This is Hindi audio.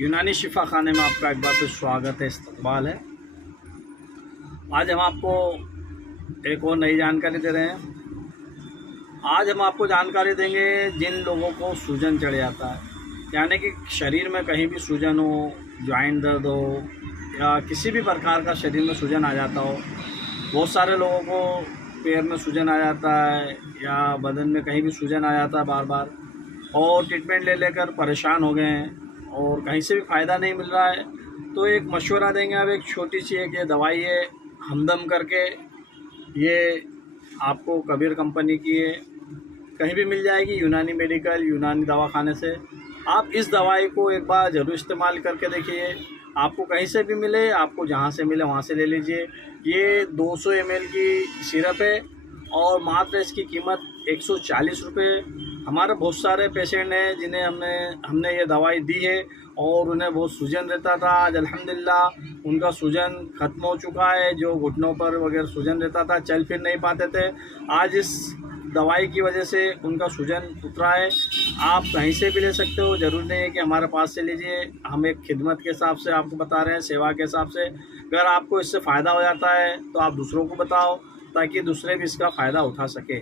यूनानी शिफा खाने में आपका एक बार फिर स्वागत है, इस्तकबाल है। आज हम आपको एक और नई जानकारी दे रहे हैं। आज हम आपको जानकारी देंगे जिन लोगों को सूजन चढ़ जाता है, यानी कि शरीर में कहीं भी सूजन हो, जॉइंट दर्द हो या किसी भी प्रकार का शरीर में सूजन आ जाता हो। बहुत सारे लोगों को पैर में सूजन आ जाता है या बदन में कहीं भी सूजन आ जाता है बार बार, और ट्रीटमेंट ले लेकर परेशान हो गए हैं और कहीं से भी फ़ायदा नहीं मिल रहा है। तो एक मशवरा देंगे। अब एक छोटी सी एक ये दवाई है हमदम करके, ये आपको कबीर कंपनी की है, कहीं भी मिल जाएगी, यूनानी मेडिकल, यूनानी दवाखाने से। आप इस दवाई को एक बार ज़रूर इस्तेमाल करके देखिए। आपको कहीं से भी मिले, आपको जहाँ से मिले वहाँ से ले लीजिए। ये 200 ml की सिरप है और मात्र इसकी कीमत 140 रुपये। हमारे बहुत सारे पेशेंट हैं जिन्हें हमने ये दवाई दी है और उन्हें बहुत सूजन रहता था। आज अल्हम्दुलिल्लाह उनका सूजन ख़त्म हो चुका है। जो घुटनों पर वगैरह सूजन रहता था, चल फिर नहीं पाते थे, आज इस दवाई की वजह से उनका सूजन उतरा है। आप कहीं से भी ले सकते हो, ज़रूरी नहीं है कि हमारे पास से लीजिए। हम एक खिदमत के हिसाब से आपको बता रहे हैं, सेवा के हिसाब से। अगर आपको इससे फ़ायदा हो जाता है तो आप दूसरों को बताओ, ताकि दूसरे भी इसका फ़ायदा उठा सकें।